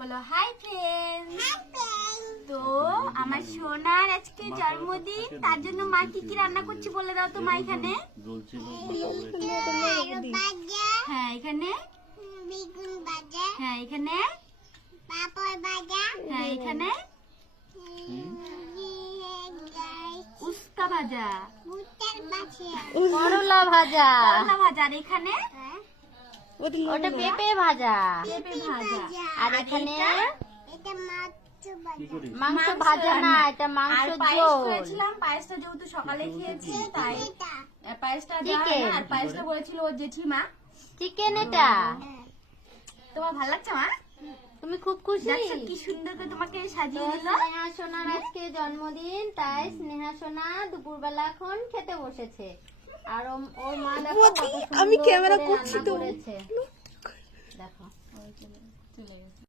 বলো hi friends. তো আমার সোনার আজকে জন্মদিন, তার জন্য মা কি কি রান্না করছি বলে দাও তো মা। এখানে হ্যাঁ, এখানে বেগুন ভাজা, হ্যাঁ, এখানে পাপড় ভাজা, হ্যাঁ, এখানে উস্তা ভাজা, ভুট্টার ভাজা, করলা ভাজা, করলা ভাজা, আর এখানে ওটা পেঁপে ভাজা, পেঁপে ভাজা, আর এখানে এটা মাছ ভাজা, মাংস ভাজা না, এটা আর মাংস পায়েস ঝোল। করেছিলাম। পায়েসটা যেহেতু সকালে খেয়েছি তাই এটা পায়েসটা দেওয়া হয় না। আর পায়েসটা বলেছিল ওর জেঠিমা। চিকেন এটা। তোমার ভালো লাগছে মা? তুমি খুব খুশি? দেখছো কি সুন্দর করে তোমাকে সাজিয়ে দিল। স্নেহা সোনার আজকে জন্মদিন, তাই স্নেহা সোনা দুপুরবেলা এখন খেতে বসেছে। আর ওর মা দেখো কত সুন্দর আমি ক্যামেরা করে করছি রান্না তো। করেছে। দেখো চলে গেছে।